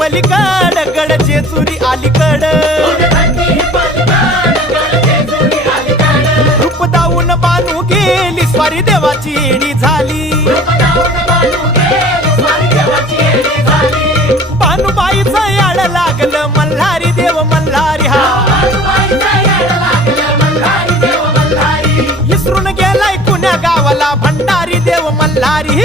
पलीकड गड जेजुरी अलीकड रूप दाऊन बानू गेली स्वारी देवाची येणी झाली भानुबाईचं याड लागलं मल्हारी देव मल्हारी हा इसरून गेलाय कुण्या गावाला भंडारी देव मल्हारी